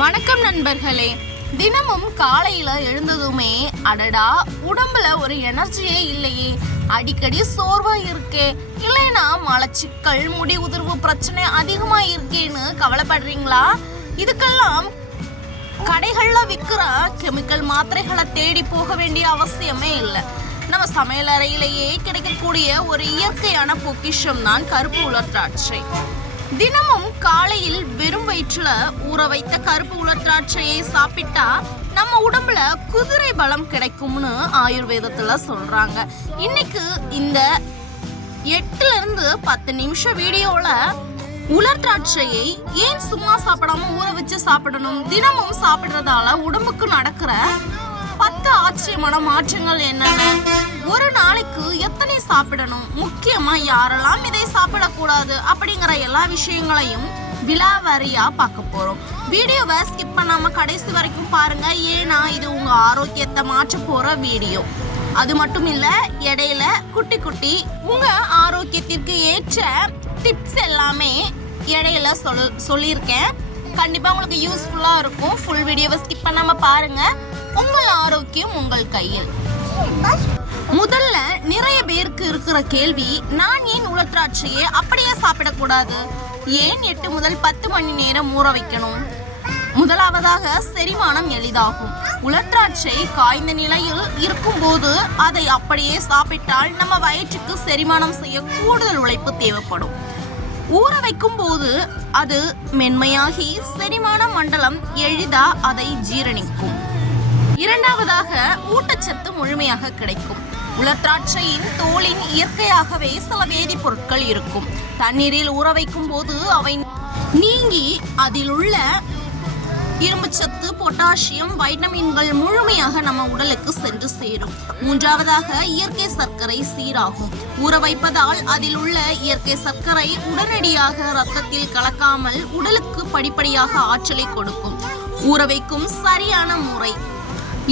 வணக்கம் நண்பர்களே. தினமும் காலையில எழுந்ததுமே அடடா உடம்புல ஒரு எனர்ஜியே இல்லையே, அடிக்கடி சோர்வா இருக்கே, இல்லைன்னா மலச்சிக்கல் முடி உதிர்வு பிரச்சனை அதிகமா இருக்கேன்னு கவலைப்படுறீங்களா? இதுக்கெல்லாம் கடைகள்ல விற்கிற கெமிக்கல் மாத்திரைகளை தேடி போக வேண்டிய அவசியமே இல்லை. நம்ம சமையல் அறையிலேயே கிடைக்கக்கூடிய ஒரு இயற்கையான பொக்கிஷம் தான் கருப்பு உலர் திராட்சை. தினமும் காலையில் வெறும் வயிற்றுல ஊற வைத்த கருப்பு உலர் திராட்சையை சாப்பிட்டா நம்ம உடம்புல குதிரை பலம் கிடைக்கும்னு ஆயுர்வேதத்துல சொல்றாங்க. இன்னைக்கு இந்த 8 இருந்து 10 நிமிஷம் வீடியோல உலர் திராட்சையை ஏன் சும்மா சாப்பிடாம ஊற வச்சு சாப்பிடணும், தினமும் சாப்பிடுறதால உடம்புக்கு நடக்கிற 10 ஆச்சரியமான மாற்றங்கள் என்னென்ன, ஒரு நாளைக்கு எத்தனை சாப்பிடணும், முக்கியமா யாரெல்லாம் இதை சாப்பிடக்கூடாது அப்படிங்கிற எல்லா விஷயங்களையும் விலாவாரியா பார்க்க போறோம். வீடியோவை ஸ்கிப் பண்ணாம கடைசி வரைக்கும் பாருங்க, ஏன்னா இது உங்க ஆரோக்கியத்தை மாற்ற போற வீடியோ. அது மட்டும் இல்ல, இடையில குட்டி குட்டி உங்க ஆரோக்கியத்திற்கு ஏற்ற டிப்ஸ் எல்லாமே இடையில சொல்லியிருக்கேன். கண்டிப்பா உங்களுக்கு யூஸ்ஃபுல்லா இருக்கும். ஃபுல் வீடியோவை ஸ்கிப் பண்ணாம பாருங்க. உங்கள் ஆரோக்கியம் உங்கள் கையில். முதல்ல நிறைய பேருக்கு இருக்கிற கேள்வி, நான் ஏன் உலர் திராட்சையை அப்படியே சாப்பிடக்கூடாது, ஏன் 8 முதல் 10 மணி நேரம் ஊற வைக்கணும்? முதலாவதாக செரிமானம் எளிதாகும். உலர் திராட்சை காய்ந்த நிலையில் இருக்கும் போது அதை அப்படியே சாப்பிட்டால் நம்ம வயிற்றுக்கு செரிமானம் செய்ய கூடுதல் உழைப்பு தேவைப்படும். ஊற வைக்கும் போது அது மென்மையாகி செரிமான மண்டலம் எளிதா அதை ஜீரணிக்கும். இரண்டாவதாக ஊட்டச்சத்து முழுமையாக கிடைக்கும். உலர் திராட்சையின் தோலின் இயற்கையாகவே சில வேதிப்பொருட்கள் இருக்கும். தண்ணீரில் ஊற வைக்கும் போது அவை நீங்கி அதில் உள்ள இரும்புச்சத்து, பொட்டாசியம், வைட்டமின்கள் முழுமையாக நம்ம உடலுக்கு சென்று சேரும். மூன்றாவதாக இயற்கை சர்க்கரை சீராகும். ஊற வைப்பதால் அதில் உள்ள இயற்கை சர்க்கரை உடனடியாக இரத்தத்தில் கலக்காமல் உடலுக்கு படிப்படியாக ஆற்றலை கொடுக்கும். ஊற வைக்கும் சரியான முறை: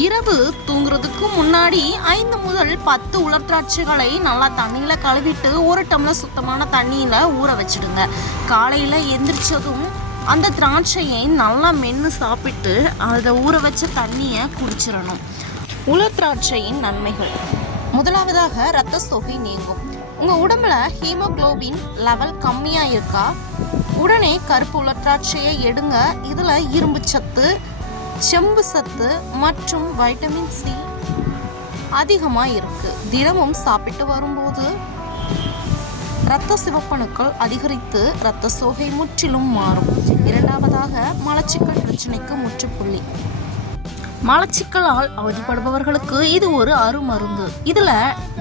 இரவு தூங்குறதுக்கு முன்னாடி 5 முதல் 10 உலர் திராட்சைகளை நல்லா தண்ணியில கழுவிட்டு 1 டம்ளர் சுத்தமான தண்ணியில ஊற வச்சிடுங்க. காலையில எந்திரிச்சதும் அந்த திராட்சையை நல்லா மென்று சாப்பிட்டு அதை ஊற வச்ச தண்ணியை குடிச்சிடணும். உலர் திராட்சையின் நன்மைகள்: முதலாவதாக இரத்த சோகை நீங்கும். உங்கள் உடம்புல ஹீமோகுளோபின் லெவல் கம்மியாக இருக்கா, உடனே கருப்பு உலர் திராட்சையை எடுங்க. இதில் இரும்பு சத்து, செம்பு சத்து மற்றும் வைட்டமின் சி அதிகமாக இருக்கு. தினமும் சாப்பிட்டு வரும்போது இரத்த சிவப்பணுக்கள் அதிகரித்து இரத்த சோகை முற்றிலும் மாறும். இரண்டாவதாக மலச்சிக்கல் பிரச்சனைக்கு முற்றுப்புள்ளி. மலச்சிக்கலால் அவதிப்படுபவர்களுக்கு இது ஒரு அருமருந்து. இதுல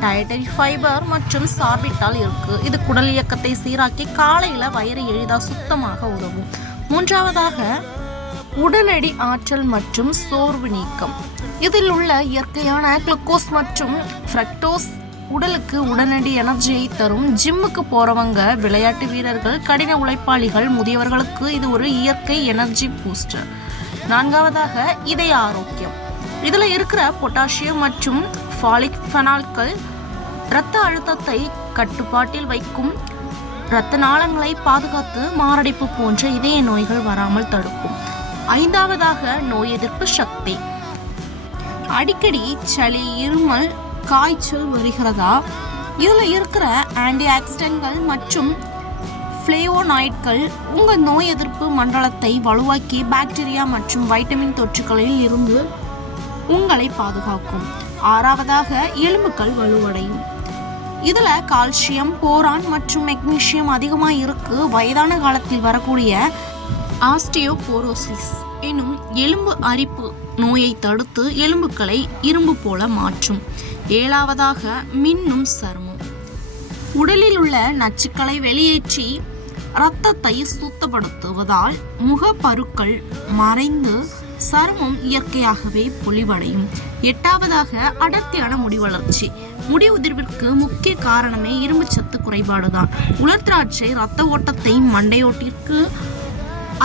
டயட்டரி ஃபைபர் மற்றும் சார்பிட்டால் இருக்கு. இது குடல் இயக்கத்தை சீராக்கி காலையில வயிறு எளிதா சுத்தமாக உதவும். மூன்றாவதாக உடனடி ஆற்றல் மற்றும் சோர்வு நீக்கம். இதில் உள்ள இயற்கையான குளுக்கோஸ் மற்றும் ஃப்ரக்டோஸ் உடலுக்கு உடனடி எனர்ஜியை தரும். ஜிம்முக்கு போறவங்க, விளையாட்டு வீரர்கள், கடின உழைப்பாளிகள், முதியவர்களுக்கு இது ஒரு இயற்கை எனர்ஜி பூஸ்டர். நான்காவதாக இதய ஆரோக்கியம். இதில் இருக்கிற பொட்டாசியம் மற்றும் ஃபாலிக் ஃபெனால்கள் இரத்த அழுத்தத்தை கட்டுப்பாட்டில் வைக்கும். இரத்த நாளங்களை பாதுகாத்து மாரடைப்பு போன்ற இதய நோய்கள் வராமல் தடுக்கும். ஐந்தாவதாக நோய் எதிர்ப்பு சக்தி. அடிக்கடி சளி, இருமல், காய்ச்சல் வருகிறதா? இதில் இருக்கிற ஆன்டி ஆக்சிடென்ட்கள் மற்றும் ஃப்ளேவோனாய்ட்கள் உங்கள் நோய் எதிர்ப்பு மண்டலத்தை வலுவாக்கி பாக்டீரியா மற்றும் வைட்டமின் தொற்றுகளில் இருந்து உங்களை பாதுகாக்கும். ஆறாவதாக எலும்புகள் வலுவடையும். இதில் கால்சியம், போரான் மற்றும் மெக்னீசியம் அதிகமாக இருக்கு. வயதான காலத்தில் வரக்கூடிய ஆஸ்டியோபோரோசிஸ் எனும் எலும்பு அரிப்பு நோயை தடுத்து எலும்புகளை இரும்பு போல மாற்றும். ஏழாவதாக மின்னும் சருமம். உடலில் உள்ள நச்சுக்களை வெளியேற்றி இரத்தத்தை சுத்தப்படுத்துவதால் முகப்பருக்கள் மறைந்து சருமம் இயற்கையாகவே பொலிவடையும். எட்டாவதாக அடர்த்தியான முடி வளர்ச்சி. முடி உதிர்விற்கு முக்கிய காரணமே இரும்பு சத்து குறைபாடுதான். உலர் திராட்சை இரத்த ஓட்டத்தை மண்டையோட்டிற்கு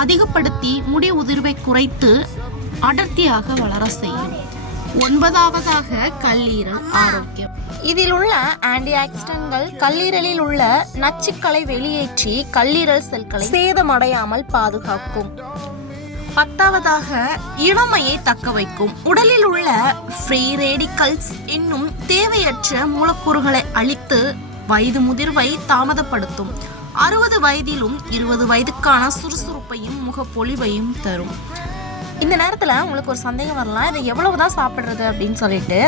அதிகப்படுத்தி முடி உதிர்வை குறைத்து அடர்த்தியாக வளர செய்யும். 9ஆவதாக கல்லீரல் ஆரோக்கியம். இதில் உள்ள ஆன்டி ஆக்சிடென்ட்கள் கல்லீரலில் உள்ள நச்சுக்களை வெளியேற்றி கல்லீரல் செல்களை சேதமடையாமல் பாதுகாக்கும். 10வதாக இளமையை தக்க வைக்கும். உடலில் உள்ள ஃப்ரீ ரேடிக்கல்ஸ் என்னும் தேவையற்ற மூலக்கூறுகளை அழித்து வயது முதிர்வை தாமதப்படுத்தும். 60 வயதிலும் 20 வயதுக்கான சுறுசுறுப்பையும் முகப்பொலிவையும் தரும். இந்த நேரத்தில் உங்களுக்கு ஒரு சந்தேகம் வரலாம், இதை எவ்வளவுதான் சாப்பிட்றது அப்படின்னு சொல்லிட்டு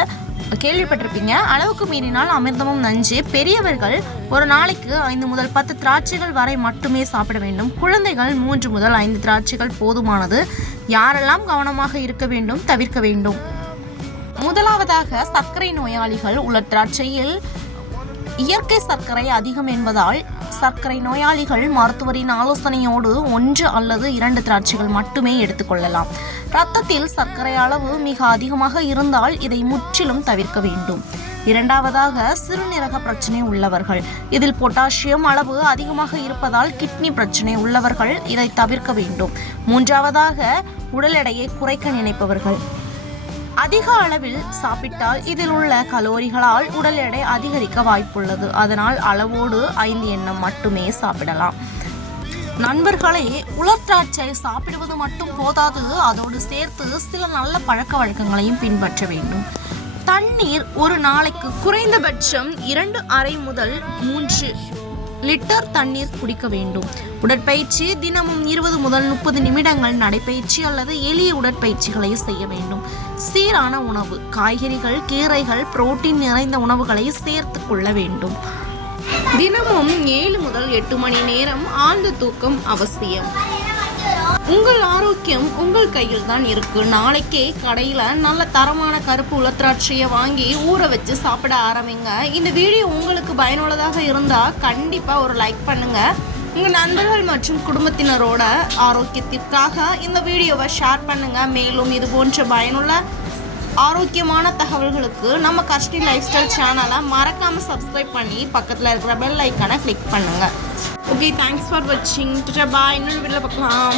கேள்விப்பட்டிருப்பீங்க. அளவுக்கு மீறினால் அமிர்தமும் நஞ்சு. பெரியவர்கள் ஒரு நாளைக்கு 5 முதல் 10 திராட்சைகள் வரை மட்டுமே சாப்பிட வேண்டும். குழந்தைகள் 3 முதல் 5 திராட்சைகள் போதுமானது. யாரெல்லாம் கவனமாக இருக்க வேண்டும், தவிர்க்க வேண்டும். முதலாவதாக சர்க்கரை நோயாளிகள். உலர் திராட்சையில் இயற்கை சர்க்கரை அதிகம் என்பதால் சர்க்கரை நோயாளிகள் மருத்துவரின் ஆலோசனையோடு 1 அல்லது 2 திராட்சைகள் மட்டுமே எடுத்துக்கொள்ளலாம். இரத்தத்தில் சர்க்கரை அளவு மிக அதிகமாக இருந்தால் இதை முற்றிலும் தவிர்க்க வேண்டும். இரண்டாவதாக சிறுநீரக பிரச்சனை உள்ளவர்கள். இதில் பொட்டாசியம் அளவு அதிகமாக இருப்பதால் கிட்னி பிரச்சனை உள்ளவர்கள் இதை தவிர்க்க வேண்டும். மூன்றாவதாக உடல் எடையை குறைக்க நினைப்பவர்கள். அதிக அளவில் சாப்பிட்டால் இதில் உள்ள கலோரிகளால் உடல் எடை அதிகரிக்க வாய்ப்புள்ளது. அதனால் அளவோடு 5 எண்ணம் மட்டுமே சாப்பிடலாம். நண்பர்களே, உலர் திராட்சை சாப்பிடுவது மட்டும் போதாது, அதோடு சேர்த்து சில நல்ல பழக்க வழக்கங்களையும் பின்பற்ற வேண்டும். தண்ணீர் ஒரு நாளைக்கு குறைந்தபட்சம் 2.5 முதல் 3 லிட்டர் தண்ணீர் குடிக்க வேண்டும். உடற்பயிற்சி தினமும் 20 முதல் 30 நிமிடங்கள் நடைப்பயிற்சி அல்லது எளிய உடற்பயிற்சிகளை செய்ய வேண்டும். சீரான உணவு, காய்கறிகள், கீரைகள், புரோட்டீன் நிறைந்த உணவுகளை சேர்த்து கொள்ள வேண்டும். தினமும் 7 முதல் 8 மணி நேரம் ஆழ்ந்த தூக்கம் அவசியம். உங்கள் ஆரோக்கியம் உங்கள் கையில் தான் இருக்கு. நாளைக்கே கடையில நல்ல தரமான கருப்பு உலர்திராட்சையை வாங்கி ஊற வச்சு சாப்பிட ஆரம்பிங்க. இந்த வீடியோ உங்களுக்கு பயனுள்ளதாக இருந்தா கண்டிப்பா ஒரு லைக் பண்ணுங்க. உங்க நண்பர்கள் மற்றும் குடும்பத்தினரோட ஆரோக்கியத்திற்காக இந்த வீடியோவை ஷேர் பண்ணுங்க. மேலும் இது போன்ற பயனுள்ள ஆரோக்கியமான தகவல்களுக்கு நம்ம கஷ்டி லைஃப் ஸ்டைல் சேனலை மறக்காம சப்ஸ்கிரைப் பண்ணி பக்கத்தில் இருக்கிற பெல் ஐக்கானை கிளிக் பண்ணுங்க. ஓகே, தேங்க்ஸ் ஃபார் வாட்சிங். பாய். இன்னொரு வீடியோவில் பார்க்கலாம்.